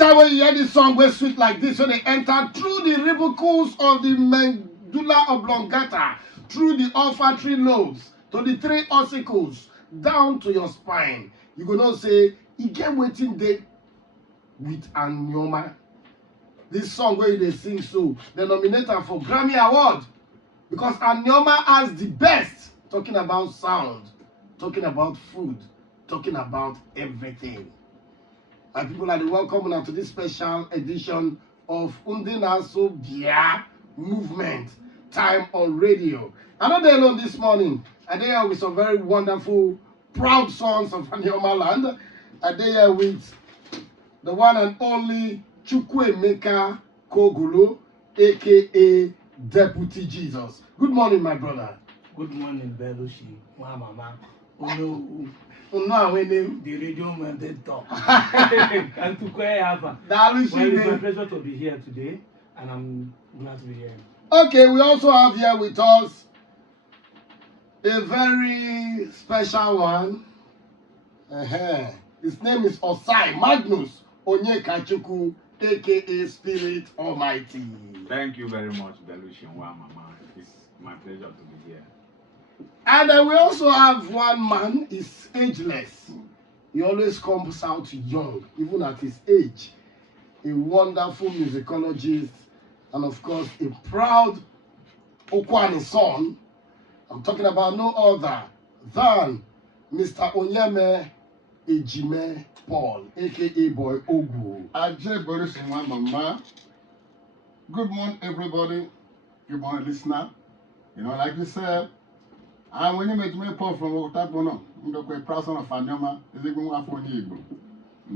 anytime when you hear this song, we sweet like this, when they enter through the ribucles of the medulla oblongata, through the olfactory lobes, to the three ossicles, down to your spine, you gonna say, you get waiting day with Anioma. This song where they sing so, the nominator for Grammy Award, because Anioma has the best, talking about sound, talking about food, talking about everything. And people are welcome now to this special edition of Undinaso Bia Movement Time on Radio. I'm not there alone this morning. I'm there with some very wonderful, proud sons of Anioma land. I'm there with the one and only Chukwuemeka Kogulu, aka Deputy Jesus. Good morning, my brother. Good morning, Belushi. Mama. No, the radio mentor. And to Well, it's my pleasure to be here today, and I'm glad to be here. Okay, we also have here with us a very special one. His name is Osai Magnus Onyekachukwu, aka Spirit Almighty. Thank you very much, Belushi and Mama. It's my pleasure to be here. And we also have one man, he's ageless. He always comes out young, even at his age. A wonderful musicologist, and of course, a proud Okwani son. I'm talking about no other than Mr. Onyeme Ejime Paul, aka Boy Ogu. Ajay Boris and Mama. Good morning, everybody. Good morning, listener. You know, like we said, I'm when you met me Paul from Otabono. I'm the proud son of Anioma. Is it going to Igbo?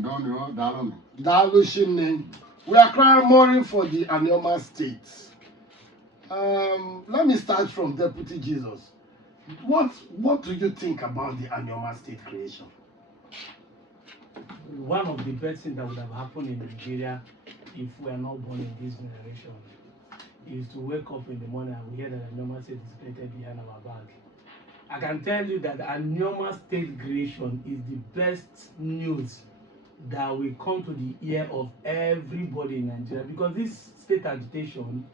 Don't know, Dalon. Dalushine. We are clamoring for the Anioma state. Let me start from Deputy Jesus. What do you think about the Anioma state creation? One of the best things that would have happened in Nigeria if we are not born in this generation is to wake up in the morning and we hear that Anioma state is created behind our back. I can tell you that Anioma state creation is the best news that will come to the ear of everybody in Nigeria, because this state agitation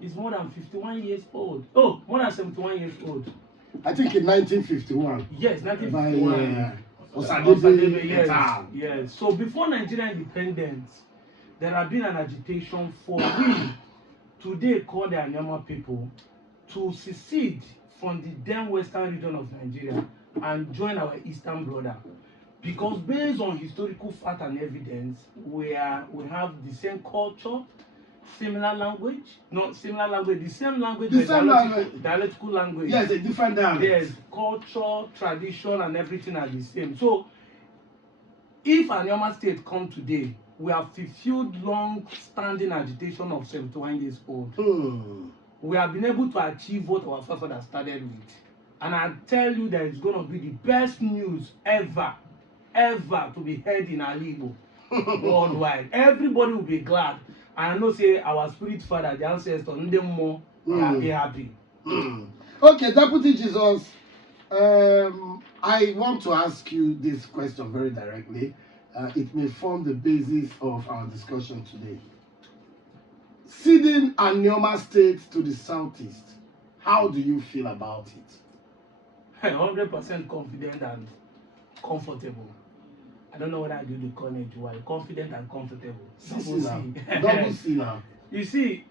is more than 51 years old. Oh, more than 71 years old. I think in 1951. Yes, 1951. By Osadebe, yes. So before Nigerian independence, there have been an agitation for we, today called the Anioma people, to secede from the then western region of Nigeria and join our eastern brother. Because based on historical fact and evidence, we have the same culture, similar language, not similar language, the same language, dialectical language. Yes, a different dialect. Yes, culture, tradition, and everything are the same. So, if Anioma state come today, we have fulfilled long-standing agitation of 71 years old. We have been able to achieve what our forefathers started with. And I tell you that it's going to be the best news ever to be heard in Alibo worldwide. Everybody will be glad. And I know, say, our spirit father, the ancestor, they be happy. Okay, Deputy Jesus, I want to ask you this question very directly. It may form the basis of our discussion today. Ceding Anioma state to the southeast, how do you feel about it? 100% confident and comfortable. I don't know what I do the college while confident and comfortable. Double C now. You see,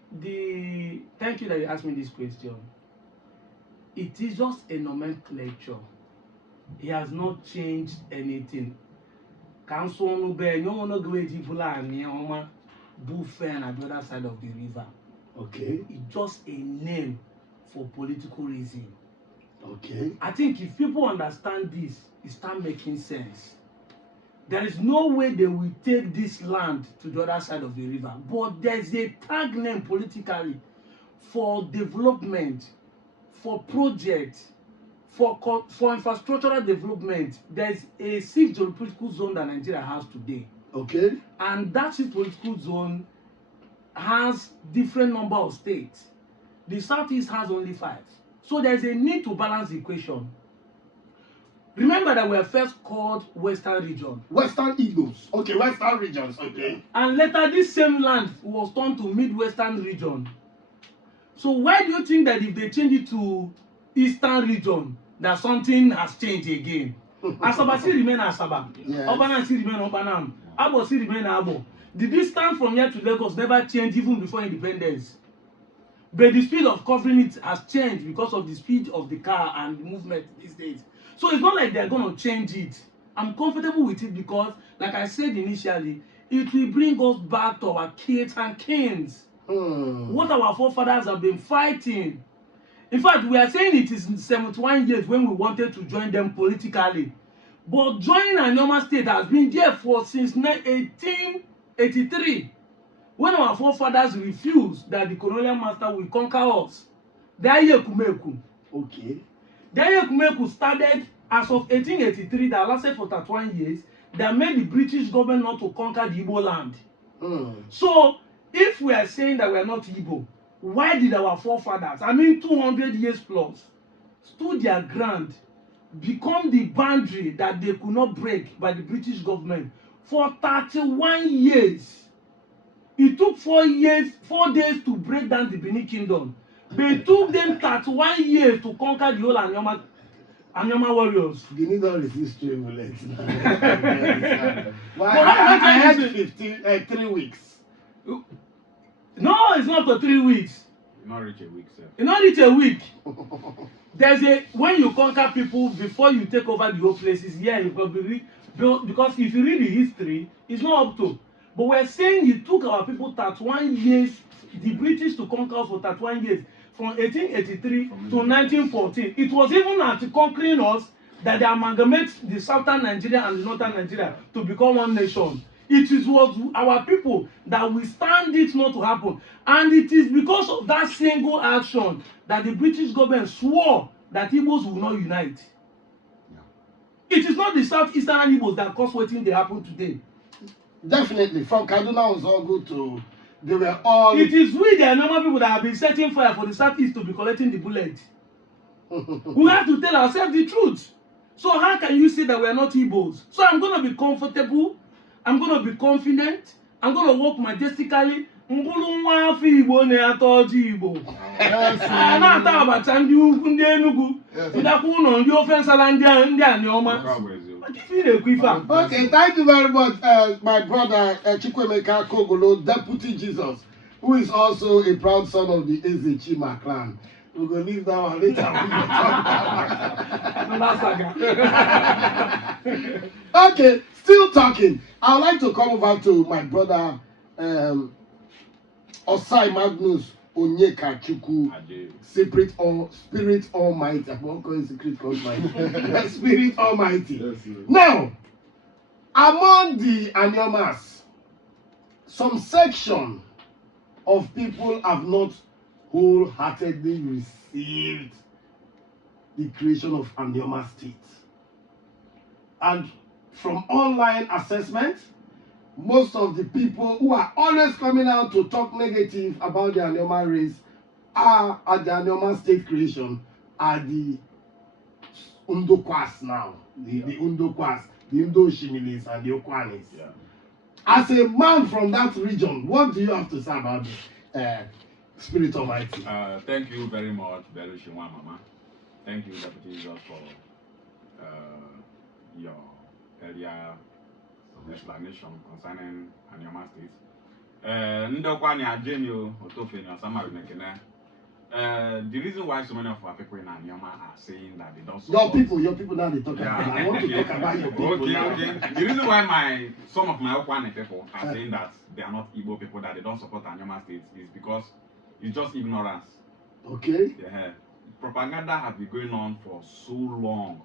thank you that you asked me this question. It is just a nomenclature. It has not changed anything. Council no be no one no go to Buffen at the other side of the river. Okay. It's just a name for political reason. Okay. I think if people understand this, it start making sense. There is no way they will take this land to the other side of the river. But there's a tag name politically for development, for projects, for infrastructural development. There's a 6th geopolitical zone that Nigeria has today. Okay. And that 6th political zone has different number of states. The Southeast has only 5. So there's a need to balance the equation. Remember that we were first called Western Region. Western Igbos. Okay, Western regions. Okay. And later this same land was turned to Midwestern Region. So why do you think that if they change it to Eastern Region, that something has changed again? Asaba still remain Asaba. Yes. Obanam still remain Obanam. Abo still remain Abo. The distance from here to Lagos never changed even before independence. But the speed of covering it has changed because of the speed of the car and the movement these days. So it's not like they're going to change it. I'm comfortable with it because, like I said initially, it will bring us back to our kids and kings. What our forefathers have been fighting. In fact, we are saying it is 71 years when we wanted to join them politically. But joining Anioma State has been there since 1883. When our forefathers refused that the colonial master will conquer us. The Ayekumeku. Okay. The Ayekumeku started as of 1883 that lasted for 31 years that made the British government not to conquer the Igbo land. So, if we are saying that we are not Igbo, why did our forefathers, 200 years plus, stood their ground, become the boundary that they could not break by the British government for 31 years? It took 4 days to break down the Benin Kingdom. But it took them 31 years to conquer the whole Anioma warriors. You need all resist bullets. Why? But I had 3 weeks. No, it's not for 3 weeks. Not reach a week, sir. It's not reach a week. When you conquer people before you take over the whole places, yeah, you probably because if you read the history, it's not up to. But we're saying it took our people 31 years, the British to conquer us for 31 years, from 1883 to 1914. It was even after conquering us that they amalgamate the southern Nigeria and the northern Nigeria to become one nation. It was our people that withstand it not to happen. And it is because of that single action that the British government swore that Igbos will not unite. Yeah. It is not the southeastern Igbos that caused what they happen today. Definitely. From Kaduna was all good to... They were all... It is we, the normal people, that have been setting fire for the southeast to be collecting the bullet. We have to tell ourselves the truth. So how can you say that we are not Igbos? So I'm going to be comfortable. I'm going to be confident. I'm going to walk majestically. Mbulu nwa afọ Igbo na-atọ ọjị Igbo. Na-ata abacha ndị ugwu ndị Enugu. Ndakwa ụlọ ndị ofe nsala ndị Anioma. Okay, thank you very much, my brother Chukwemeka Kogolo, Deputy Jesus, who is also a proud son of the Ezechima clan. We're going to leave that one later. Okay, still talking. I would like to come over to my brother Osai Magnus Onyeka Chukwu, Spirit Almighty. I won't call it Secret Almighty. Spirit Almighty. Yes, now, among the Aniomas, some section of people have not wholeheartedly received the creation of Anioma State. And from online assessment, most of the people who are always coming out to talk negative about the Anioma race are at the Anioma State creation are the Undokwas now, the Undokwas, the Ndo-Shimilis and the Okwanis. Yeah. As a man from that region, what do you have to say about the Spirit Almighty? Thank you very much, Belushinwa Mama. Thank you, Deputy Jesus, for your earlier explanation concerning Anioma State. Ndokwani Ajenio Otofeni Osama Mekene. The reason why so many of our people in Anioma are saying that they don't support your people now they talk about. I want to talk about your people now. Okay. The reason why some of my Okwane people are saying that they are not Igbo people, that they don't support Anioma State is because it's just ignorance. Okay. Yeah. Propaganda has been going on for so long.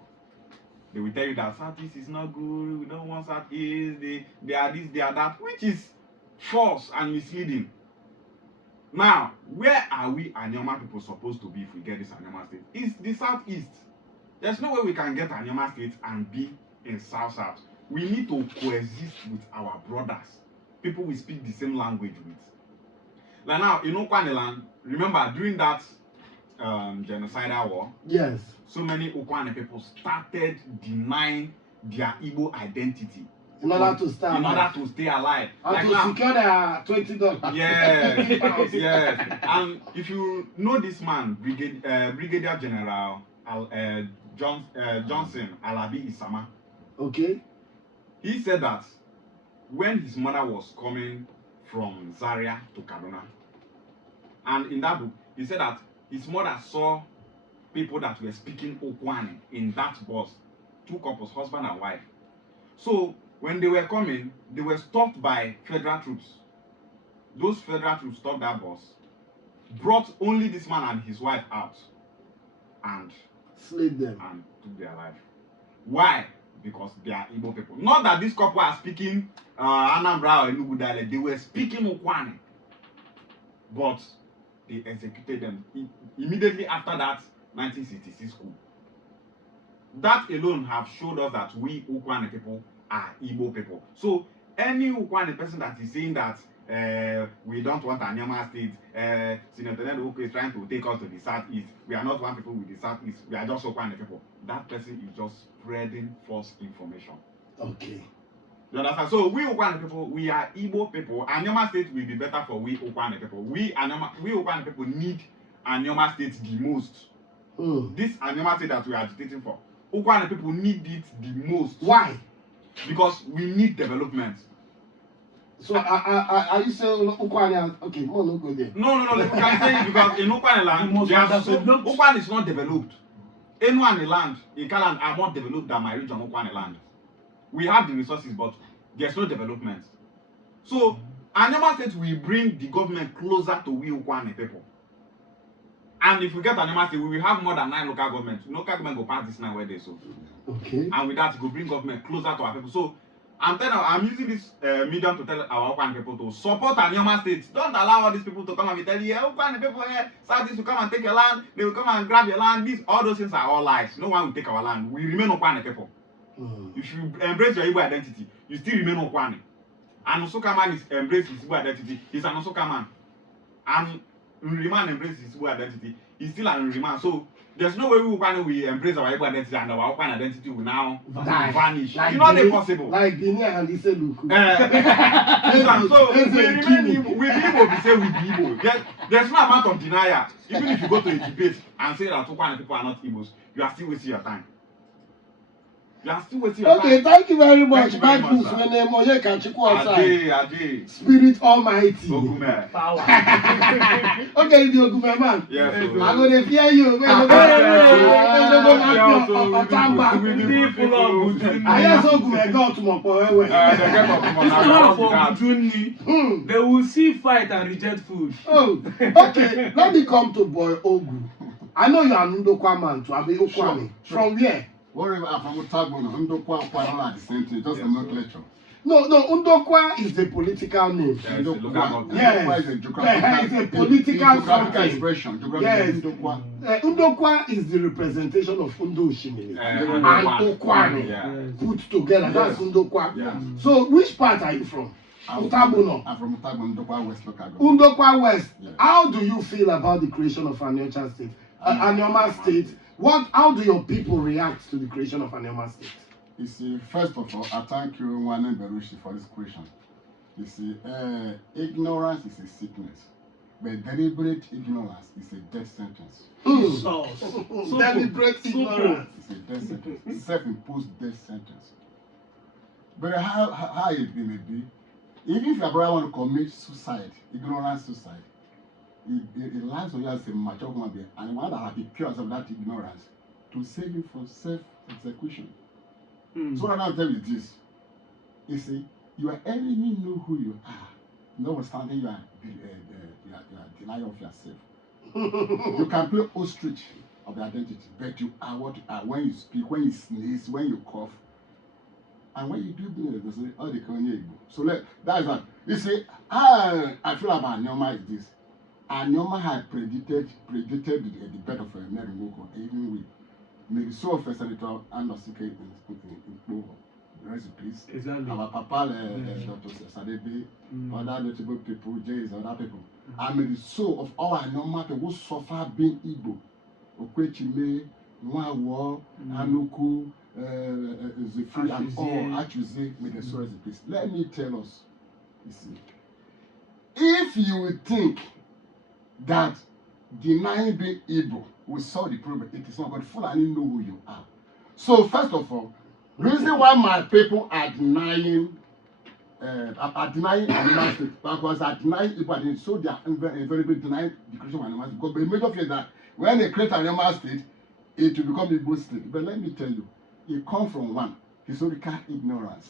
They will tell you that Southeast is not good, we don't want Southeast, they are this, they are that, which is false and misleading. Now, where are we Anioma people supposed to be if we get this Anioma State? It's the Southeast. There's no way we can get Anioma State and be in South. We need to coexist with our brothers, people we speak the same language with. Like now, in Okwaneland, remember during that genocidal war, Yes. so many Ukwane people started denying their Igbo identity In order to stay in alive. order to stay alive. And Like to now, secure their $20. yes, yes. And if you know this man, Brigadier General Johnson Alabi Isama, Okay. he said that when his mother was coming from Zaria to Kaduna, and in that book, he said that his mother saw people that were speaking Okwane in that bus, two couples, husband and wife. So when they were coming, they were stopped by federal troops. Those federal troops stopped that bus, brought only this man and his wife out, and Slay them. took their life. Why? Because they are Igbo people. Not that this couple are speaking Anambra or Enugu dialect. They were speaking Okwane, but they executed them immediately after that 1966 coup. That alone have showed us that we Ukwane people are Igbo people. So any Ukwane person that is saying that we don't want Anyama state, Senator Ned is trying to take us to the southeast, we are not one people with the southeast, we are just Ukwane people. That person is just spreading false information. Okay. You understand? So we Ukwane people, we are Igbo people. Anyama state will be better for we Ukwane people. We Ukwane people need Anyama state the most. This Anyama state that we are agitating for, Ukwane people need it the most. Why? Because we need development. So are you saying Ukwane? Okay, more no go there. No. We can say it because in Ukwane land, Ukwane is not developed. Anyone in the land, in Kaland, are more developed than my region, Ukwane land. We have the resources, but there's no development. So, Anyama State will bring the government closer to we Ukwane people. And if we get Anyama State, we will have more than 9 local governments. Local government will pass this 9 where they so. Okay. And with that, it will bring government closer to our people. So, I'm using this medium to tell our Ukwane people to support Anyama State. Don't allow all these people to come and be telling you, Ukwane people here, Southeast will come and take your land, they will come and grab your land. All those things are all lies. No one will take our land. We remain Ukwane people. If you embrace your Igbo identity, you still remain Okwane. And Osoka man is embrace his Igbo identity, he's an Osoka man. And Nriman embraces his Igbo identity, he's still an Nriman. So there's no way we Okwane will embrace our Igbo identity and our Okwane identity will now vanish. Like it's not impossible. Like Benin and Iseluku. So we remain Igbo. With Igbo, we say we be Igbo. There's no amount of denial. Even if you go to a debate and say that Okwane people are not Igbos, you are still wasting your time. You are still waiting. Okay, thank you very much. Thank you very Ade. Spirit Almighty. Ogume. Power. Okay, the Ogume man. Yes. I'm gonna fear you. I just Ogume got to my They will see fight and reject food. Oh, okay. Let me come to Boy Ogu. I know you are Ndokwa man to Abi Okwane. From where? Wherever I'm from Utagbo, Ndokwa are the same thing, just a nomenclature. No, Ndokwa is the political name. Ndokwa is a geographical expression. Yes. Ndokwa. Ndokwa is the representation of Ndo Oshimiri and Okwane put together. That's Ndokwa. Yeah. So, which part are you from? Utagbo. I'm from Utagbo, Ndokwa West local government. Ndokwa West. Yeah. How do you feel about the creation of Aniocha State? Anyoma State. How do your people react to the creation of Anyoma State? You see, first of all, I thank you, Nwane Berushi, for this question. You see, ignorance is a sickness, but deliberate ignorance is a death sentence. Deliberate ignorance. It's a death sentence. It's self-imposed death sentence. But how it may be, even if your brother want to commit suicide, ignorance suicide, it lies on you as a mature human being, and one that has been pure of that ignorance to save you from self-execution. So what I'll tell you this. You see, your enemy know who you are. Notwithstanding you are denial of yourself. You can play ostrich of the identity, but you are what you are when you speak, when you sneeze, when you cough. And when you do business, they say, oh, they call you Igbo. So that is what. You see, I feel about Anyoma is this. Anyoma had predicted the birth of Merimoko, even with maybe so of Senator Andosike in Povo. Rest in peace. Exactly. Our papa, Dr. Sadebe, other notable people, Jays, other people. And maybe so of all Anyoma people who suffer being Igbo Okwechime, Nwawo, Anuku, Zefri, and all Achuze, may the source of peace. Let me tell us, you see, if you would think that denying being Igbo will solve the problem, it is not. But Fulani know who you are. So first of all, reason why my people are denying animal state, because are denying Igbo identity, so they are very big denying the creation of animal state. Because the major fear that when they create an animal state, it will become Igbo state. But let me tell you, it comes from one historical ignorance.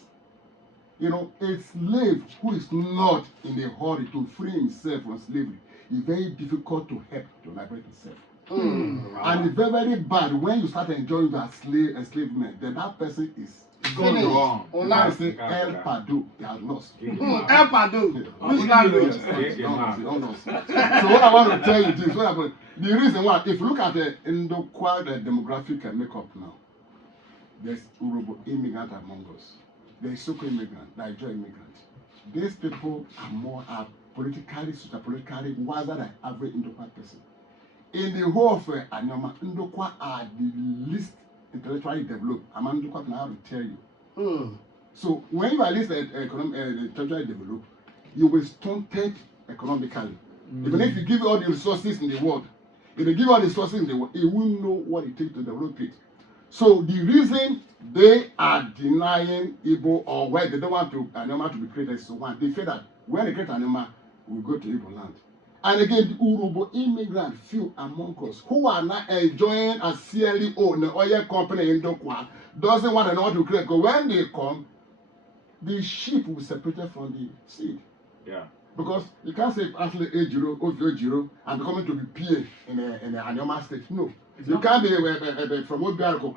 You know, a slave who is not in a hurry to free himself from slavery is very difficult to help to liberate himself. And it's very, very bad when you start enjoying that enslavement, then that person is Going wrong. I say El Pado, they are lost. El Pado. Which language? So what I want to tell you this, the reason why, if you look at the Ndokwa demographic makeup now, there's Urobo immigrant among us. There's Soko immigrant, Nigeria immigrant. These people are politically, socio-politically wiser than average Ndokwa person. In the whole of Anyoma, Ndokwa are the least intellectually developed. I'm Ndokwa now to tell you. So when you are least intellectually developed, you will stunted economically. Even if you give all the resources in the world, if you give all the resources in the world, you won't know what it takes to develop it. So the reason they are denying Igbo or why they don't want to Anyoma to be created is one. They feel that when they create Anyoma, we go to Igbo land. And again, the Urobo immigrant few among us who are not enjoying a CLEO, the oil company in Ndokwa, doesn't want to know how to create. Because when they come, the sheep will be separated from the seed. Yeah. Because you can't say actually A0, OVO0, and becoming to be PA in an Anyoma state. No. You can't be from Obiarko,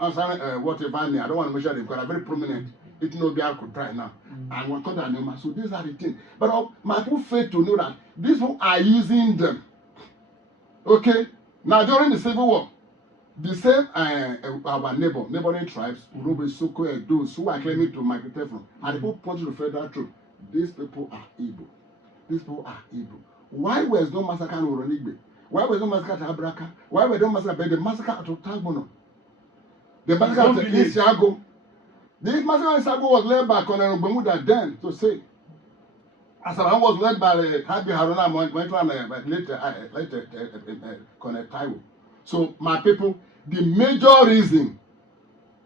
whatever, I don't want to measure them because they're very prominent. It no Obiarko dry now. And we'll call that Anyoma. So these are the things. But my people fail to know that these people are using them. Okay? Now during the Civil War, the same our neighboring tribes, Urobo, Soko, those who are claiming to migrate from, and the people pointed to federal truth. These people are Igbo. These people are Igbo. Why was no massacre in Oronigbe? Why was no massacre at Abraka? Why was no massacre? But the massacre at Otagbono, the massacre at Isiago. This massacre in Isago was led by Colonel Bermuda then to say. Asaban was led by Habi Haruna, later Colonel Taiwo. So my people, the major reason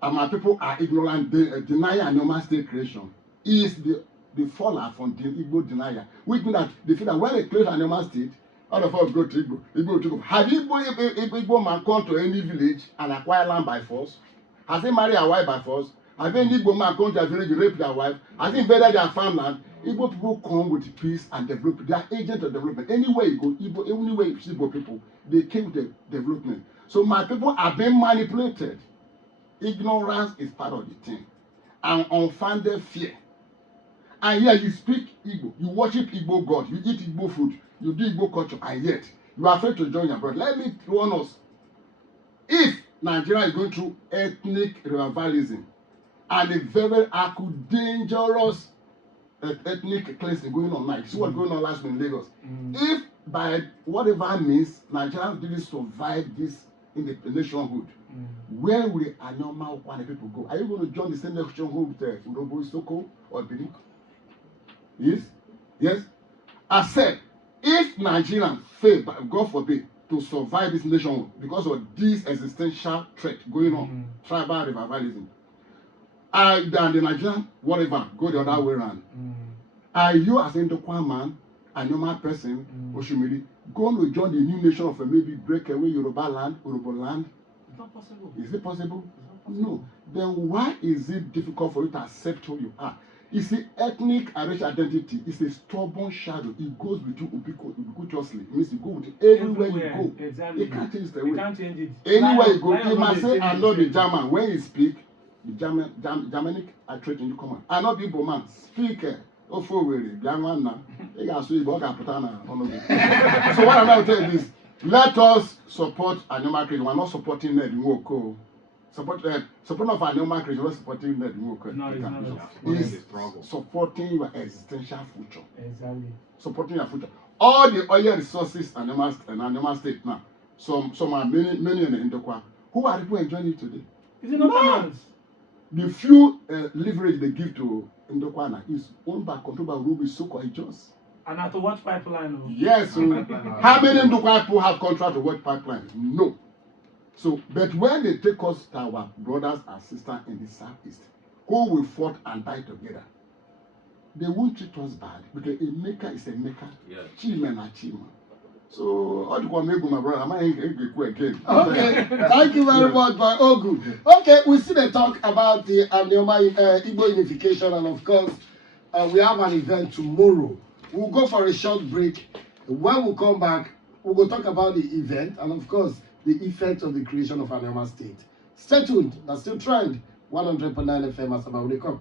my people are ignorant, denying Anyoma state creation, is the fallout from the Igbo denier. Which means that they feel that when they create Anyoma state, all of us go to Igbo. Igbo to go. Have Igbo man come to any village and acquire land by force? Has he married a wife by force? Have any Igbo man come to a village and rape their wife? Has he invaded their farmland? Igbo people come with peace and develop. They are agents of development. Anywhere you go, Igbo, anywhere you see Igbo people, they came with the development. So my people are being manipulated. Ignorance is part of the thing. And unfounded fear. And here you speak Igbo, you worship Igbo God, you eat Igbo food, you do Igbo culture, and yet you are afraid to join your brother. Let me warn us. If Nigeria is going through ethnic revivalism and a very dangerous ethnic cleansing going on now, see what's going on last week in Lagos. If by whatever means Nigeria didn't survive this in the nationhood, where will Anyoma Okwane people go? Are you going to join the same nationhood with Urobo, Soko, or Benin? Yes? Yes? I said, if Nigerians fail, God forbid, to survive this nation because of this existential threat going on, tribal revivalism, and the Nigerian, whatever, go the other way around. Are you as a Ndokwa man, a normal person, Oshimiri, going to join the new nation of maybe breakaway Yoruba land, Urobo land? It's not possible. Is it possible? No. Then why is it difficult for you to accept who you are? You see, ethnic and racial identity is a stubborn shadow. It goes with you ubiquitously. It means you go with it everywhere you go. Exactly. You can't change the way. You can't change it. Anywhere you go, you must say, I'm not the German. When you speak, the Germanic trait in you come on. I'm not the Igbo man. Speak. So what I'm going to tell you is, let us support Anyoma creation. We're not supporting Ned Nwoko. Support of Anyoma creation, not supporting Ned Nwoko. No, it's not. It's supporting your existential future. Exactly. Supporting your future. All the oil resources in Anyoma state now, Some are many in Ndokwa. Who are people enjoying it today? Is it not finance? The few leverage they give to Ndokwana is owned by controlled by Ruby Soko Jos. And at what pipeline? Oh? Yes. So how many Ndokwa people have contract to work pipeline? No. So, but when they take us to our brothers and sisters in the southeast, who we fought and died together, they won't treat us bad because a maker is a maker. Yeah. Chima na chima. So, how do you make my brother? Am I again? Okay, thank you very much, by Ogu. Okay, we see the talk about the Anioma Igbo unification, and of course, we have an event tomorrow. We'll go for a short break. When we come back, we'll go talk about the event and, of course, the effect of the creation of Anioma State. Stay tuned. That's still Trend 100.9 FM. Asaba, will they come?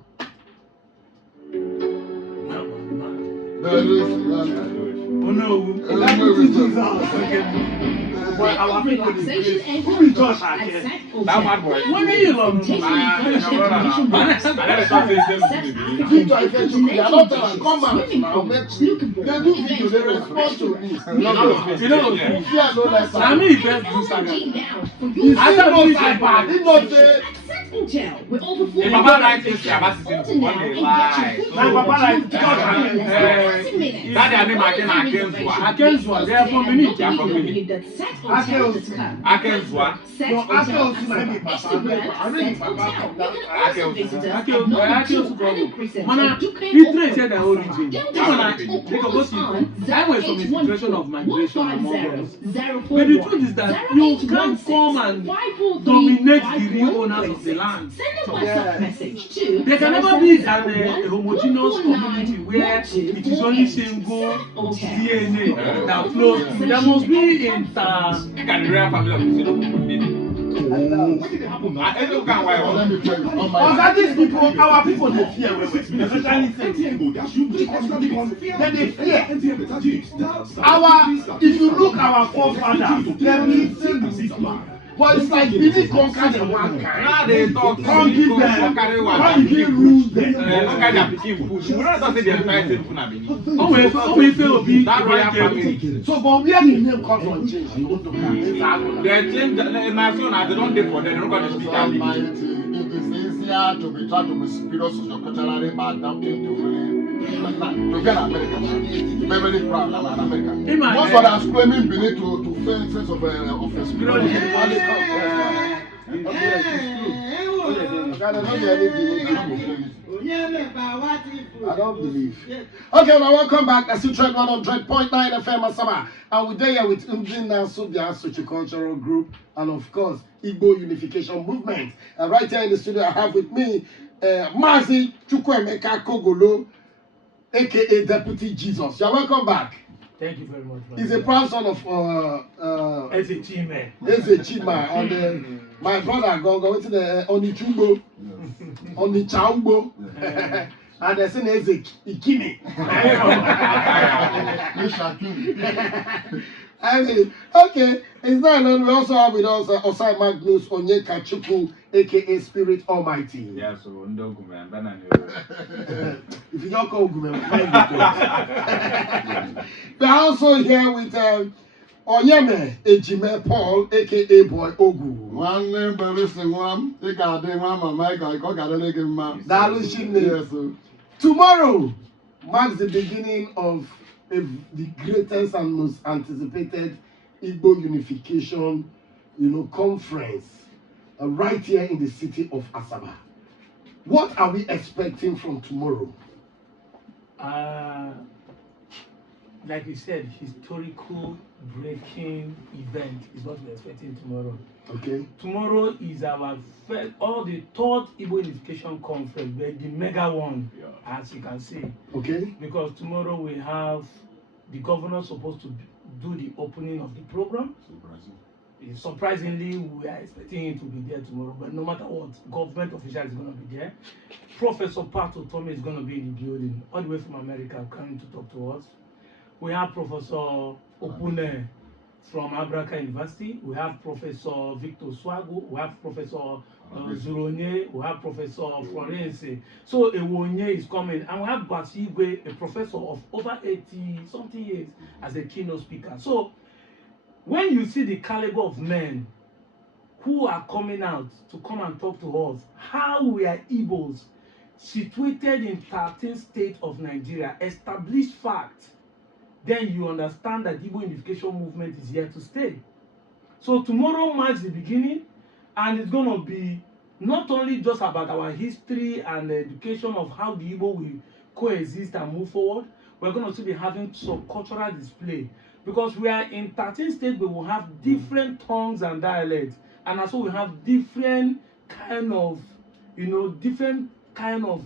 Oh no, that is Jesus. But our people who be judge again. That bad boy. When are you long? Victor Ifechuku, they are not telling come out now. They do video, they respond to me. You know, Fear no less. I mean, first do something. He said no cyber. He not say. If Papa like this, Papa season one day lie. Now, Papa like That their name Akenzwa. Akenzwa, they are from Benin. They are from Benin. Akenzwa. No, Akenzwa might be Papa. I mean, Papa. Mana, he traces the origin. They go to that was some situation of migration among us. But the truth is that you can't come and dominate the real owners of the land. There can never be a homogeneous community where it is only single DNA that flows. There must be Real family of Let me tell you, on Because these people, our people, they fear. Especially they fear. If you look our forefathers, they mean but it's like we need conquer the one kind. Now they talk. Can't give them. Why you can't lose them? We don't talk say they are fighting for Benin. that royal family. So, but where the name come from change? They change my son. I don't dey for them. They don't come to speak Almighty, Arabic. it is easier to be trying to be superior socioculturally by adapting to really to be an American. Very proud I'm an American. Most of us claiming Benin to fail sense of a superiority. I don't believe. Okay, now welcome back. That's Trend 100.9 FM Asaba. And we're there with Umdina Subia Sociocultural Group and, of course, Igbo Unification Movement. And right here in the studio, I have with me Mazi Chukwemeka Kogolo, aka Deputy Jesus. You're welcome back. Thank you very much. He's a proud son of Eze Chime. Eze Chima and my brother Gongo to the Onichumbo, Onichaumbo, and the son Eze Ikini. I mean, okay, it's not alone. We also have with us Osai Magnus Onyeka Chukwu, aka Spirit Almighty. Yeah, so Ndogume and If you don't call Gume, we are also here with Onyeme Ejime Paul, aka Boy Ogu. One name, Barista, one, they got them, Mama, I got a leg in my. Yes, tomorrow marks the beginning of the greatest and most anticipated Igbo unification, conference right here in the city of Asaba. What are we expecting from tomorrow? Like we said, historical breaking event is what we're expecting tomorrow. Okay. Tomorrow is our first, the third Igbo Unification Conference, but the mega one, as you can see. Okay. Because tomorrow we have the governor supposed to do the opening of the program. Surprisingly, we are expecting him to be there tomorrow, but no matter what, government official is going to be there. Professor Pato Tome is going to be in the building, all the way from America, coming to talk to us. We have Professor Opune from Abraka University. We have Professor Victor Swago. We have Professor Zuronye. We have Professor Florence. So Ewonye is coming. And we have Basigwe, a professor of over 80-something years, as a keynote speaker. So when you see the caliber of men who are coming out to come and talk to us, how we are Igbos situated in 13 states of Nigeria, established fact, then you understand that Igbo unification movement is here to stay. So tomorrow marks the beginning, and it's going to be not only just about our history and the education of how the Igbo will coexist and move forward, we're going to also be having some cultural display, because we are in 13 states, we will have different tongues and dialects, and also we have different kind of, different kind of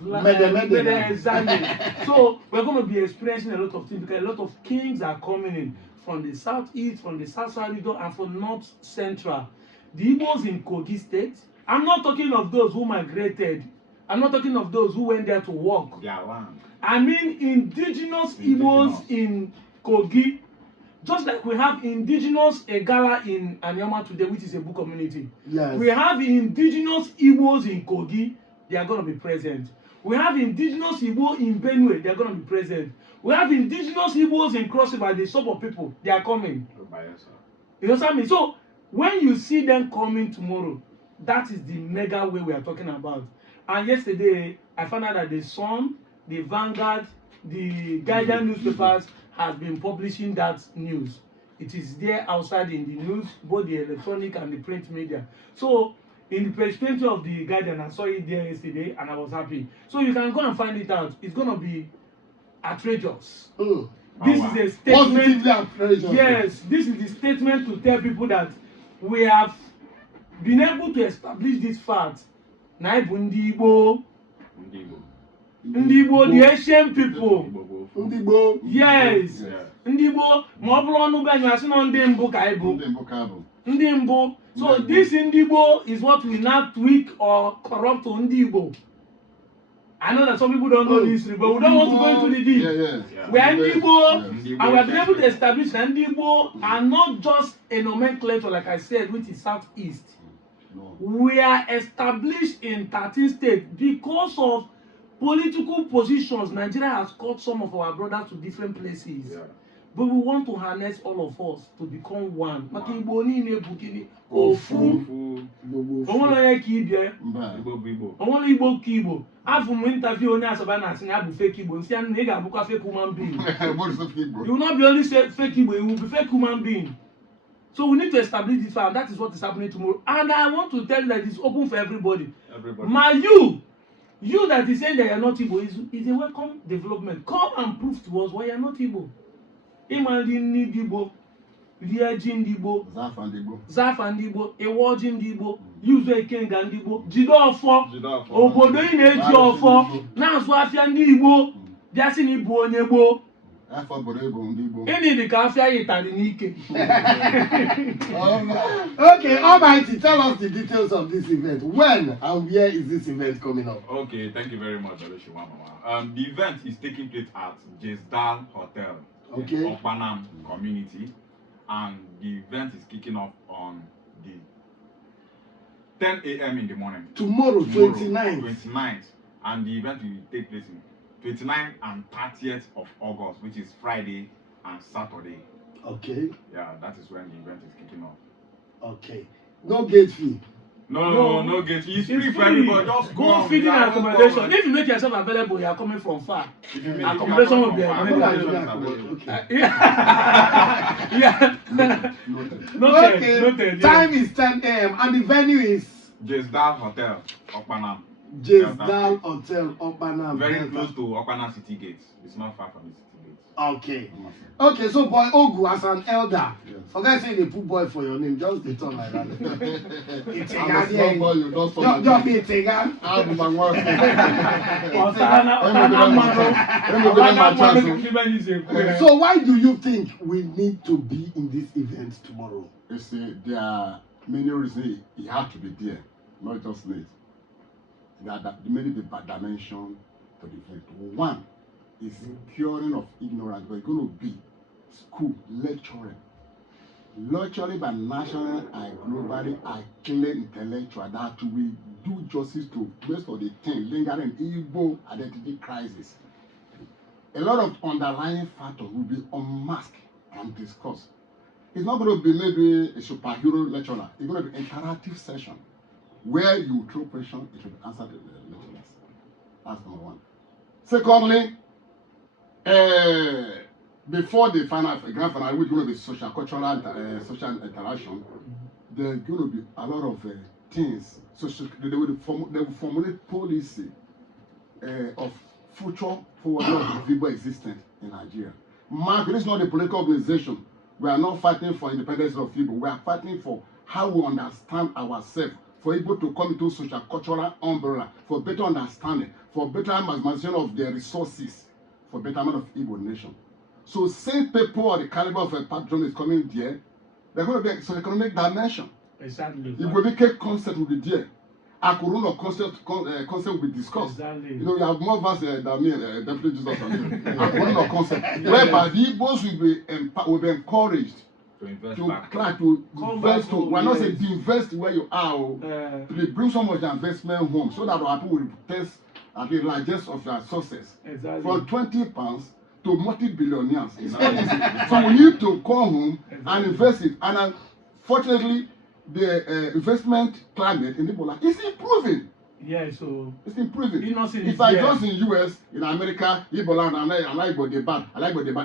exactly. So we're going to be experiencing a lot of things, because a lot of kings are coming in from the southeast, from the south region, and from north central. The Igbos in Kogi State. I'm not talking of those who migrated. I'm not talking of those who went there to work. Their land. I mean indigenous Igbos in Kogi. Just like we have indigenous Egala in Anyama today, which is a Ebu community. Yes. We have indigenous Igbos in Kogi. They are going to be present. We have indigenous Igbo in Benue. They are going to be present. We have indigenous Igbos in Cross River, the suburb people. They are coming. You know what I mean? So when you see them coming tomorrow, that is the mega way we are talking about. And yesterday, I found out that the Sun, the Vanguard, the Guardian newspapers has been publishing that news. It is there outside in the news, both the electronic and the print media. So in the page 20 of the Guardian, I saw it there yesterday and I was happy. So you can go and find it out. It's going to be outrageous. Mm. This is a statement. Positively outrageous. Yes, this is the statement to tell people that we have been able to establish this fact. Na ibu ndị Igbo, the Asian people. Ndị Igbo. Yes. Ndị Igbo, ma ọ bụrụ ọnụ be anyị asị na ndị mbụ ka anyị bụ. Ndị mbụ. So this ndị Igbo is what we now tweak or corrupt to ndị Igbo. I know that some people don't know this, but we don't want to go into the deep. We are ndị Igbo, and we have been able to establish that ndị Igbo are not just a nomenclature, like I said, which is southeast. No. We are established in 13 states because of political positions. Nigeria has caught some of our brothers to different places. Yeah. But we want to harness all of us to become one. Maka Igbo niile bụ gịnị? Ofu. Onwere onye ka ibie. Onwere Igbo ka Igbo. Afụ m interview onye Asaba na-asị na ya bụ fake Igbo. Nsị ya na ị ga-abụkwa fake human being. You will not be only say fake Igbo, you will be fake human being. So we need to establish this fact. That is what is happening tomorrow. And I want to tell you that it's open for everybody. My you that is saying that you are not Igbo is a welcome development. Come and prove to us why you are not Igbo. Imagine ndị Igbo, rie ji ndị Igbo, zafa ndị Igbo, ewo ji ndị Igbo, yuzu ekenga ndị Igbo, jide ọfọ, obodo ị na-eji ọfọ, na-azụ afịa ndị Igbo, bịa sị na ịbụ onye gboo. Ịnị dị ka afịa yịtarị n'ike. Okay, Almighty, tell us the details of this event. When and where is this event coming up? Okay, thank you very much, Oloshiwamama. The event is taking place at Jesdal Hotel. Okay. In Okpanam community, and the event is kicking off on the 10 a.m. in the morning. Tomorrow, 29th. 29th, and the event will take place in 29th and 30th of August, which is Friday and Saturday. Okay. Yeah, that is when the event is kicking off. Okay. No gate fee. No gate fee. It's free for everybody. Just go feeding and accommodation. If you make yourself available, you are coming from far. Accommodation will be available. Yeah. Noted. Time is 10 a.m. and the venue is Jesdal Hotel, Okpanam. Jesdal Hotel, Okpanam. Very close to Okpanam City Gate. It's not far from the city gate. Okay. Okay, so boy Ogu as an elder. Forget saying they put boy for your name, just the turn like that. It's a guy. Just be a guy. So why do you think we need to be in this event tomorrow? You see, there are many reasons it has to be there, not just this. There are many dimensions to the event. One is curing of ignorance. We're going to be school lecturing by national and globally acclaimed intellectual that will do justice to most of the things lingering Igbo identity crisis. A lot of underlying factors will be unmasked and discussed. It's not going to be maybe a superhero lecturer. It's going to be interactive session where you throw question, it will be answered to the lecturers. That's number one. Secondly, before the grand final, which is going to be social interaction, there's going to be a lot of things. They will formulate policy of future forward of people existent in Nigeria. Mark, this is not a political organization. We are not fighting for independence of people. We are fighting for how we understand ourselves, for people to come into social cultural umbrella, for better understanding, for better maximization of their resources, for betterment of Igbo nation. So same people of the caliber of a patron is coming there, they're going to be an economic dimension. Exactly. Igbo concept will be there. Akuruna concept will be discussed. Exactly. You know, you have more vast than me, Deputy Jesus. Akuruna concept, whereby the Igbos will be encouraged to try to invest. We're not saying to invest where you are. They bring some of the investment home so that our people will test at the largest of their sources. Exactly. From 20 pounds to multi-billionaires. It's not easy. So we need to come home and invest it. And unfortunately, the investment climate in Ebola is improving. Yeah, so it's improving. If I just in US, in America, Ebola and I like what they bad.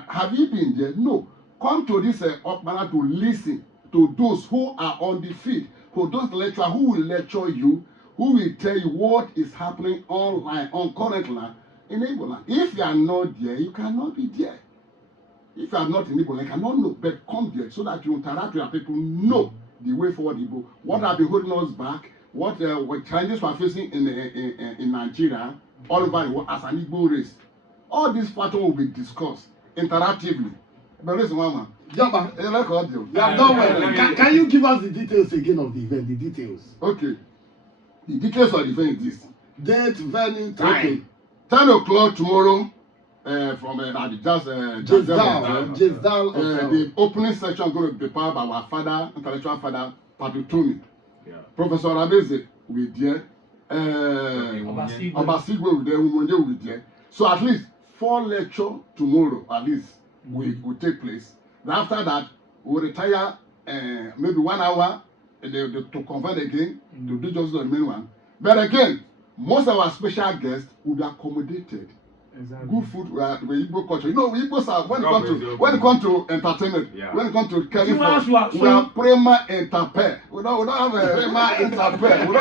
Have you been there? No. Come to this Okmana to listen to those who are on the field, for those lecturers who will lecture you, who will tell you what is happening online, on current line in Ebola. If you are not there, you cannot be there. If you are not in Ebola, you cannot know. But come there so that you interact with your people, know the way forward Igbo, what have been holding us back, what challenges we are facing in Nigeria, all over the world as an Igbo race. All these factors will be discussed interactively. But listen, Mama. Can you give us the details again of the event? The details. Okay. The details of the event is this. Date, venue, time. Okay. 10 o'clock tomorrow. From the the opening section going to be prepared by our father, intellectual father, Patrick Tony. Yeah. Professor Abeze will be there. Obasigwe will be there. Umonye will be there. So at least 4 lectures tomorrow, at least, will take place. Then after that, we'll retire maybe 1 hour to convert again, to do just the main one. But again, most of our special guests will be accommodated. Exactly. Good food, we Igbo culture. You know, we Igbos are when it comes to entertainment, when it comes to caring for, we are prima inter pair. We don't have a prima inter pair. We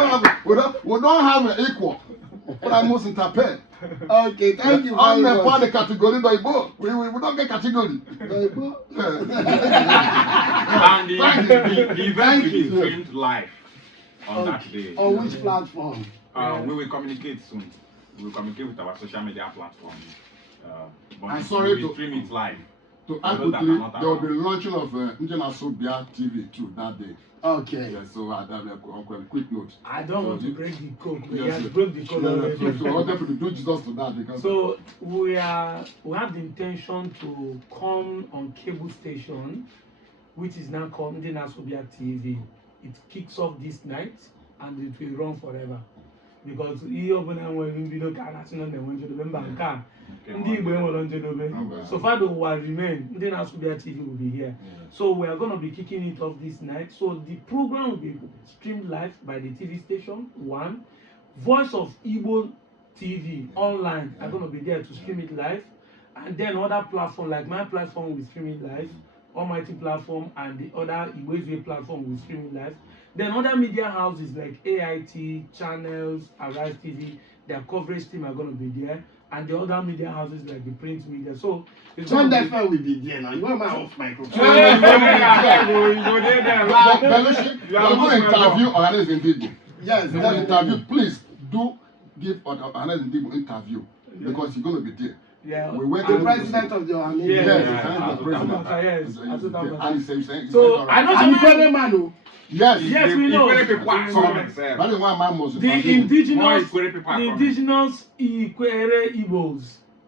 don't have an equal. But I must inter pair. Okay, thank you very I'm much. a part of the category the Igbo. We don't get category. And the event will be streamed live on that day. On which platform? We will communicate soon. We will communicate with our social media platforms. But I'm sorry we to stream it live. To add quickly, there will be launching of Njena Sobia TV too that day. Okay. Yeah, so a quick note. I don't want to break the code, but Yes, he has broke the code already. So I wanted to do Jesus to that because. So we have the intention to come on cable station, which is now called Njena Sobia TV. It kicks off this night and it will run forever. Because so far the will remain, then Asubia TV will be here. So we are going to be kicking it off this night. So the program will be streamed live by the TV station. One, Voice of Igbo TV online are going to be there to stream it live, and then other platform like my platform will stream it live, Almighty platform, and the other Igbo platform will stream it live. Then other media houses like AIT, Channels, Arise TV, their coverage team are going to be there, and the other media houses like the print media. So it's John Deffer will be there now. You want my off microphone? Belushi, you are going to interview Ohanes Ndibo. Yes, You want to interview, please do give Ohanes Ndibo interview because he's going to be there. yeah. We went The to president of the Ohanes. Yeah. Yes, the president. Yes. And he said, So I know And the somebody- fellow man, oh. yes, Yes, we know. People are coming, sir. that is why man must The interview. indigenous Ikwere people are coming. Ikwere Igbos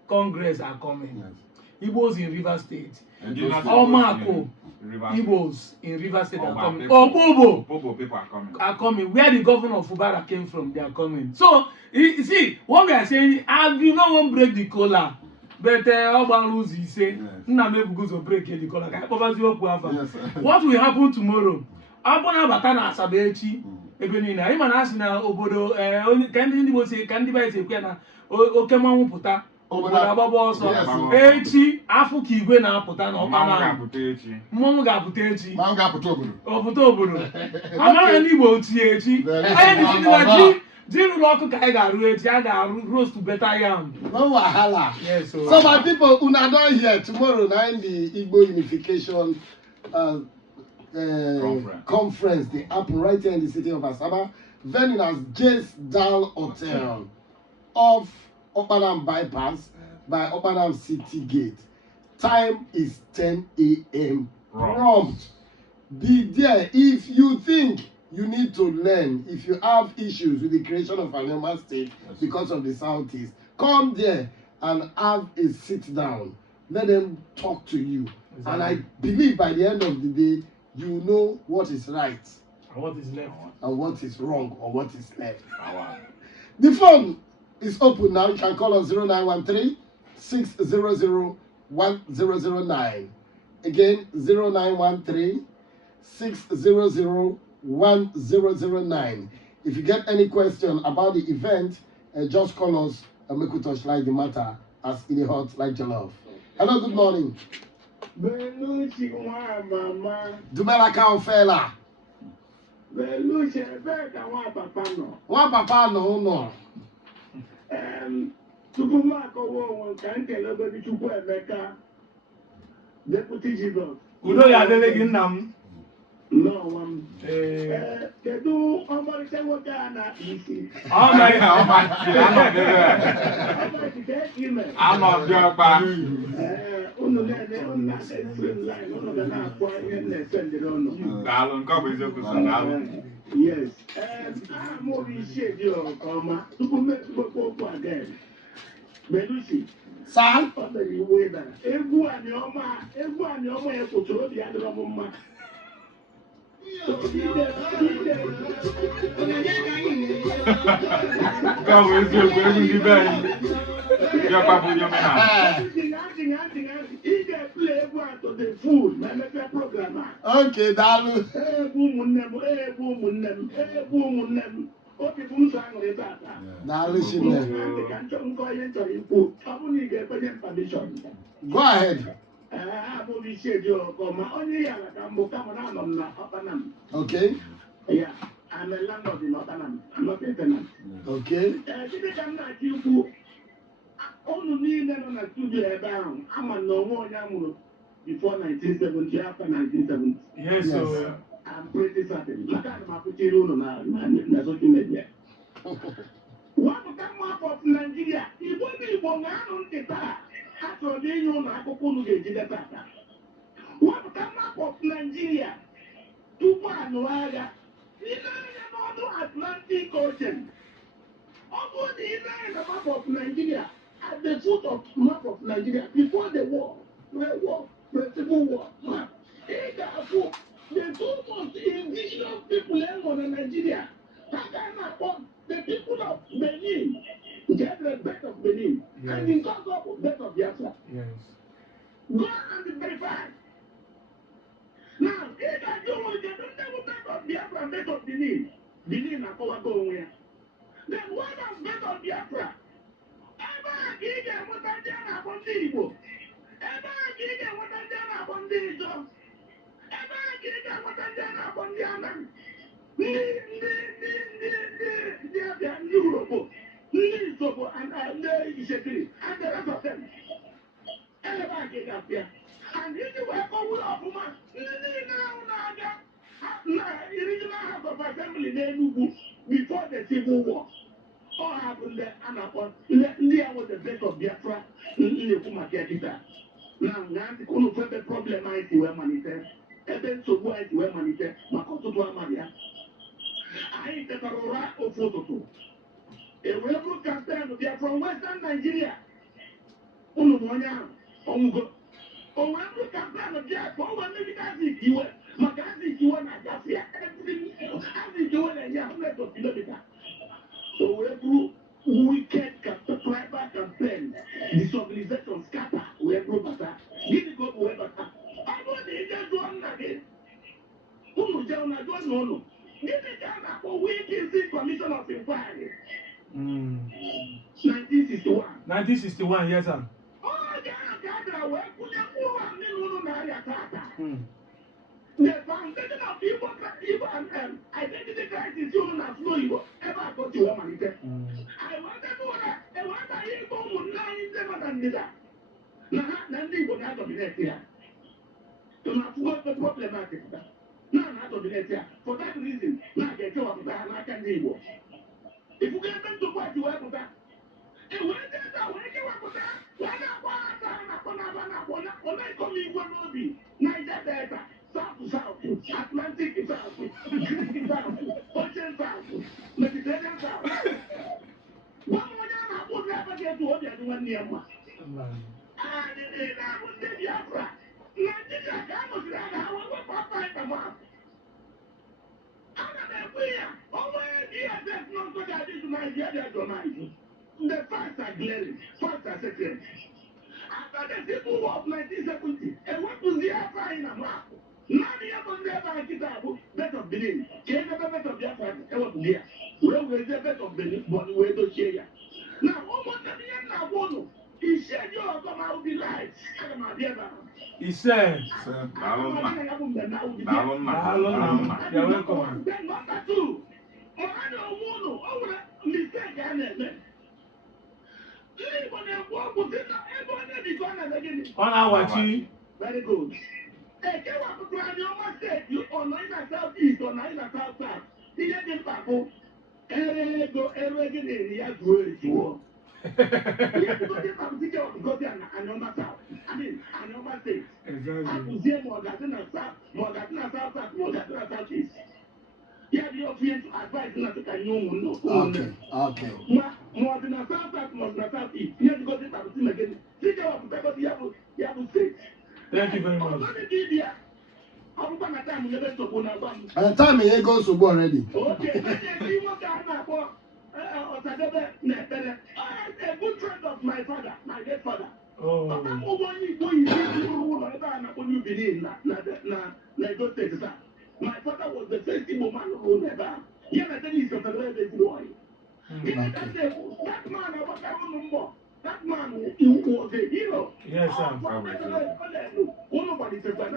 Congress are coming. Yes. Igbos in River State. Indigenous Omako River Igbos in River State are Oba coming. people. Obobo Bobo people are coming. are coming. Where the governor of Fubara came from, they are coming. So you see what we are saying. You no wan break the collar. but ọ gbara ụzọ ise Yes. nna m ebugo ụzọ break edikọla ka anyị kpọbazie okwu afa Yes, sir. what will happen tomorrow ọ bụ na abata na Asaba echi Mm. ebe niile anyị ma na asị na obodo ka ndị Igbo si ka ndị be anyị si ekwu ya na oke mmanwụ pụta obodo agbaba ọsọ Yes. echi afụ ka igwe na-apụta na Mmanwụ ọkpana ga-apụta echi. mmọnwụ ga-apụta echi Ma m ga-apụta obodo. ọpụta obodo amara ndị Igbo tie echi There is anyị no dịsịrị na mama. ji rụrụ ọkụ ka anyị ga-arụ echi a ga-arụ roast better yam. No wahala. Yes, So my people, una don hear tomorrow na in the Igbo Unification conference dey happen right here in the city of Asaba, venue as Jace Dal Hotel off Opanam Bypass by Opanam City Gate. Time is 10 a.m. prompt. Be there. If you think you need to learn, if you have issues with the creation of an Anambra state because of the southeast, come there and have a sit down. Let them talk to you. And I believe by the end of the day, you know what is right And what is left? and what is wrong or what is left. Power. The phone is open now. You can call us 0913 600 1009. Again, 0913 600 1009. If you get any question about the event, just call us and make we touch like the matter as in the hot like jollof. Hello, good morning. Belushi nwa mama, Dumelaka Ofela. Belushi ebe ka nwa papa nọ. Nwa papa no no. Tupu m akọwa onwe ka m kelebedi Chukwu Emeka, Deputy Jesus. Udo ya adịrị gị nna m. Nnọọ m. Ee. Kedu ọmarịcha nwoke a na-akpa isi? Ọ mere Ọ masị, anọdụ ebe. Ọmarịcha ka eke ime. Anọdụ ọkpa. Unu na-ene unu na-ese line, unu ga na-akpọ ihe m na-ese ndịrị unu. Daalụ, nke ọ bụ eziokwu sọ, daalụ. Yes. Aha m obi isi eji nke ọma tupu m ekpokwa okwu again. Belushi. Sir? Ọ dịrị iwu ịda. Egwu anị ọma ya kwụtụrụ obi adịrọ m mma. Nke ọ bụ eziokwu, egwu ndị be anyị. Bịakwa bụ onye omenala. Ị ga-epule egwu atọ the full ma emepe program a. Okay, Dalu. Egwu ụmụnne m, egwu ụmụnne m, egwu ụmụnne m. Obi bụ ụzọ aṅụrị tata. Dalu Shine. Ka nkọ ihe m chọrọ ikwu, ọ bụrụ na ị ga-ekwenye m permission. Go ahead. Abụghị isi eji ọkọma onye ya ala ka mbụ kama na anọ m na Ọkpanam. Okay. Ya, I'm a landlord in Ọkpanam. I'm not a tenant. Okay. Dịka ka m na-achọ ikwu, unu niile nọ na studio ebe ahụ ama na onwe onye amụrụ before 1970 after 1970. Yes, Yes. so. I'm pretty certain. Maka ana m akwụchiri unu na social media. Wapụta map of Nigeria. Igbo na Igbo ga-anụ ntị taa. Ha chọrọ inye ụlọ akụkọ unu ga-ejide tata. Wapụta map of Nigeria tupu anụ agha. Ile anya n'ọnụ Atlantic Ocean. Ọ bụrụ na ile anya na map of Nigeria at the foot of map of Nigeria before the war, the civil war map. Ị ga-afụ the two most indigenous people e nwere na Nigeria. Ha ga-akpọ the people of Benin. Get the birth of Benin. Yes. And in terms of birth of Biafra. Yes. Go and verify. Now, if I do with the birth of Biafra and birth of Benin, Benin na akọwago onwe ya. Then what is birth of Biafra? Ebe a ka ị ga-enweta ndị a na-akpọ ndị Igbo. Ebe a ka ị ga-enweta ndị a na-akpọ ndị Ijaw. Ebe a ka ị ga-enweta ndị a na-akpọ ndị Anam. Ndị Abịa, ndị Urhobo, ndị Isogbo, ndị Ishekiri, and the rest of them. Ebe a ka ị ga-apịa. And iji wee kọwụrụ ọfụma, ndị niile ahụ na-aga na Regional House of Assembly n'Enugu before the Civil War. Ọ ha bụ ndị a na-akpọ ndị a nwere the birth of Biafra na-ekwu maka ya kịta. Na nga unu fụ ebe problem anyị si wee malite, ebe nsogbu anyị si wee malite maka ọtụtụ amaghị ya. Anyị tetara ụra ofu ụtụtụ. Ewee bụrụ kampenu bịa from Western Nigeria. Unu bụ onye ahụ ọnwụgo. O wee bụrụ kampenu bịa ka o wee megide Azikiwe maka Azikiwe na-agafe ya. Azikiwe na-enye 100 kilomita. O wee bụrụ wicked tribal campaign, destabilization, scatter, where Robata, give it go to Webata. I want to just one again. Who don't know? Give it down for Wilkinson Commission of Inquiry. 1961. 1961, yes, sir. Oh, yeah, where could you go? The foundation of Igbo and identity crisis you don't have no Igbo ever got to woman. I want to know that I want to Igbo would not in the that. Now, Igbo not dominate here. To not work the problematic. Now, not dominate here. For that reason, now get you up that I can Igbo. If you get them to what you have with that, and when there's a way you have with that, Niger Delta, South to South, Atlantic to South, Greek South, Ocean South, Mediterranean South. One more than I would never get to what you're doing near me. I would say Biafra. Nigeria cannot get out of Papa and the map. The facts are glaring, facts are secret. After the Civil War of 1970, and what was the Biafra in a map? Now the Biafra never get out of Bet of Benin. Change the Bet of Biafra, and what there? Where was the Bet of Benin? But where do share? Now, almost the end of one, he said, you are come out the lights. He said, You're welcome. Then number two, mistake very good. Hey, can you plan your mistake? You on either southeast or either south south. He didn't papo. Go again in the go to. You have to go get some teacher to go there and on south. I mean, and on state. exactly. Mogatina south, Mogatina southeast. You have your friends to advise not to can you know. Okay. More than a south, more than a southeast. You have to go get some team again. Teacher of the you have to say. Thank you very much. By the time he goes to go already. Okay, a good friend of my father, my dead father. Oh. My father was the first Igbo man who never. Yeah, I think he's a very boy. That man, that man was a hero. Yes, sir. Nobody says that.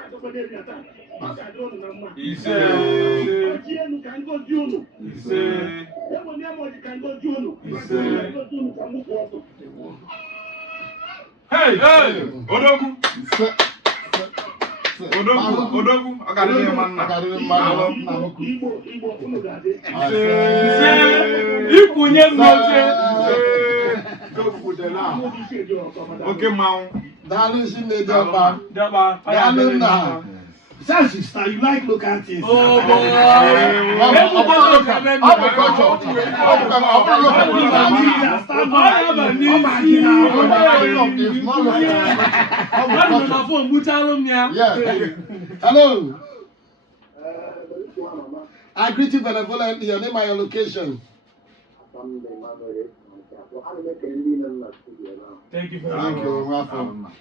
He said, hey, Odogu. Odogu, I got a man. Okay, Mao. Sister, you like look at it. Oh, Hello. I greet you benevolently. Your name and your location. thank you very much. Welcome.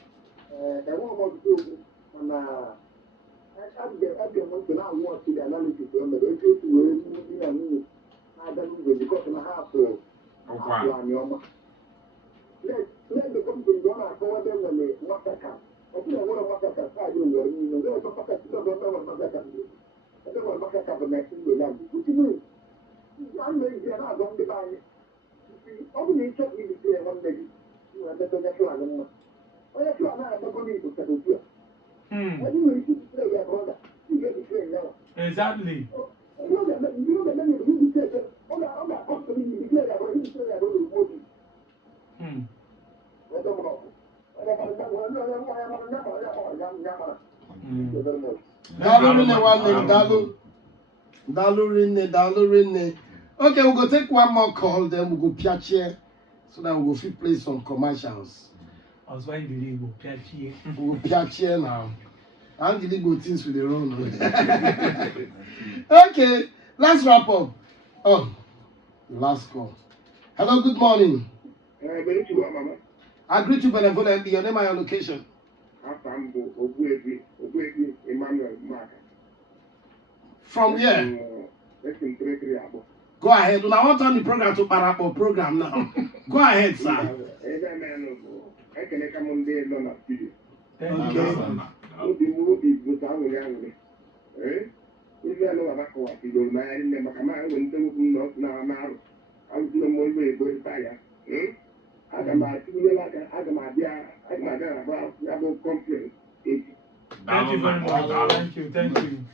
Exactly. Dalu. Okay, we'll go take one more call, then we'll go piache so that we'll fit play some commercials. I was trying to leave Piachi. We'll piache now. I'm going to go things with the wrong. Okay, let's wrap up. Oh, last call. Hello, good morning. Very true, Mama. I greet you benevolently. Your name and your location. Afambo, Obuebi, Emmanuel Maka. From here. Let's break the apple. Go ahead. I want on the program to Parapo program now. Go ahead, sir. I can come on there, no, not video. Thank you. The movie was out of the eh? If you know about what you don't mind, never come out when they would not now. I was no more way to fire. I got my two like I got my dear, I got my dear about conference. Thank you very much. Thank you. Thank you.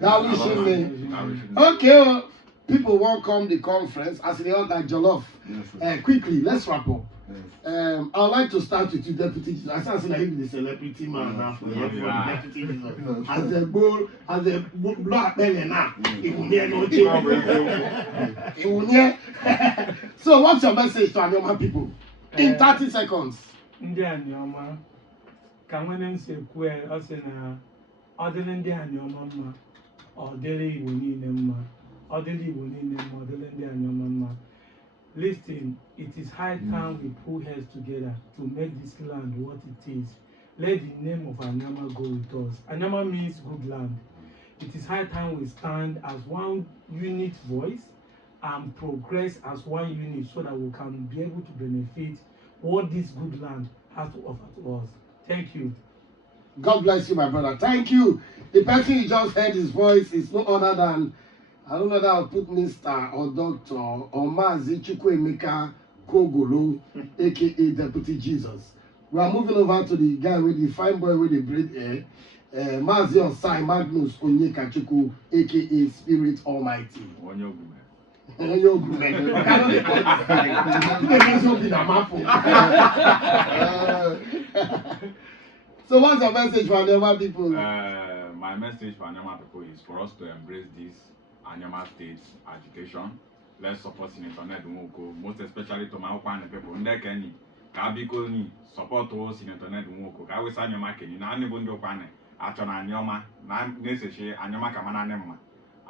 That we should be. Okay, people won't come the conference as they all like Jollof. Yes, Quickly, let's wrap up. yes. I'd like to start with you, Deputy Jesus. I said I the celebrity man now for the Deputy Jesus. As the bull, as the block belly now, it will near no change. It will near. So, what's your message to our people in 30 seconds? Ndị anyọma ka nwere nsekwu ọ sị na ọ dịrị ndị anyọma mma ọ dịrị Igbo niile mma ọ dịrị Igbo niile mma ọ dịrị ndị anyọma mma. Listen, it is high time we put heads together to make this land what it is. Let the name of Anyama go with us. Anyama means good land. It is high time we stand as one unit voice and progress as one unit so that we can be able to benefit what this good land has to offer to us. Thank you. God bless you, my brother. Thank you. The person you just heard his voice is no other than, I don't know that I'll put Mr. or Doctor or Mazi Chukwuemeka Kogolo, aka Deputy Jesus. We are moving over to the guy with the fine boy with the braid hair, Mazi Osai Magnus Onyekachukwu, aka Spirit Almighty. So what's your message for Anyama people? My message for Anyama people is for us to embrace this Anyama State agitation. Let's support Senator Ned Nwoko, most especially to my Okwane people. Ndekeni, Kabiko ni support to Senator Ned Nwoko. Kawe sa Anyama Keni, na ane bondi Okwane, achona Anyama, na neseshe Anyama kamana nema.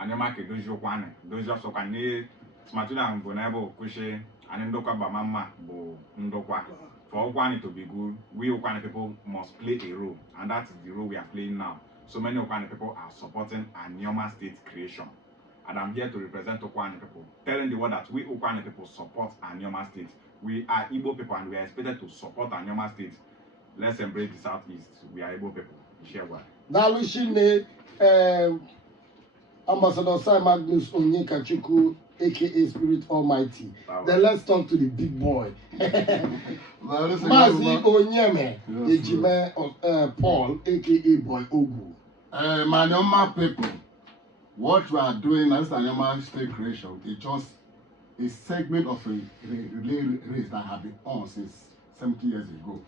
Anyama ke doji Okwane, doji Okwane, smatuna mbonebo kushe, anendokwa bamama bo ndokwa. For Okwane to be good, we Okwane people must play a role, and that is the role we are playing now. So many Okwane people are supporting Anyama State creation. And I'm here to represent Okwane people, telling the world that we Okwane people support Anyama State. We are Igbo people and we are expected to support Anyama State. Let's embrace the Southeast. We are Igbo people. Share what? Now we should name Ambassador Sai Magnus Onyekachukwu, aka Spirit Almighty. Then let's talk to the big boy. Mazi Onyeme, Ejime Paul, aka Boy Ogu. My Anyama people, what we are doing as Anyama State creation is just a segment of a relay race that have been on since 70 years ago.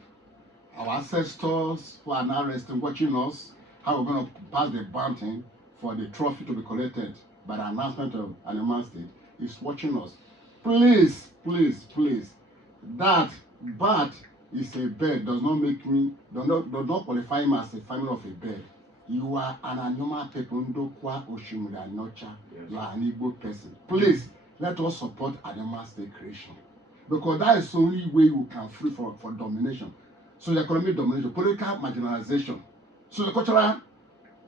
Our ancestors who are now resting, watching us, how we're going to pass the bounty for the trophy to be collected by the announcement of Anyama State is watching us. Please, please, please, that bat is a bird does not make me, does not qualify him as a family of a bird. You are an Anyama people, Ndokwa Oshimura Nocha. You are an Igbo person. Please, let us support Anyama State creation. Because that is the only way you can free for domination. So the economic domination, political marginalization, so the cultural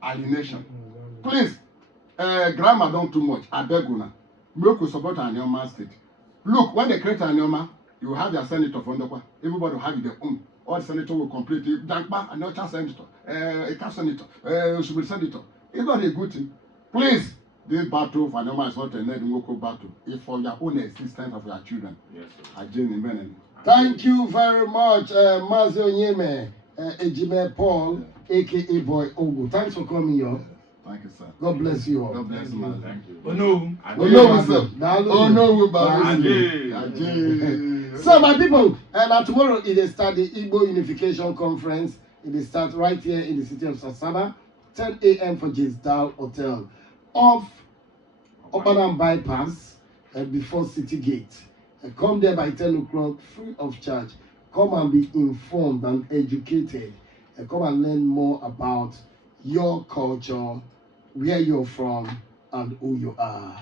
alienation. Please, grammar don't too much. I beg you now. Make we support Anyama State. Look, when they create Anyama, you have your senator from Ndokwa. Everybody will have their own. All the senators will complete it. Dankba, another senator, a cash senator, super senator. It's not a good thing. Please, this battle for Anyama is not a Ned Nwoko battle. It's for your own existence of your children. Yes, sir. Amen. Thank you very much, Mazi Onyeme, Ejime Paul, aka Boy Ogu. Thanks for coming, yo. Thank you, sir. God bless you all. God bless you, man. Thank you. Oh no. Oh no, sir. Oh no, So my people, tomorrow it will start the Igbo Unification Conference. It will start right here in the city of Sasaba, 10 a.m. for Jizdal Hotel, off Obanam Bypass before City Gate. Come there by 10 o'clock, free of charge. Come and be informed and educated. Come and learn more about your culture, where you're from, and who you are.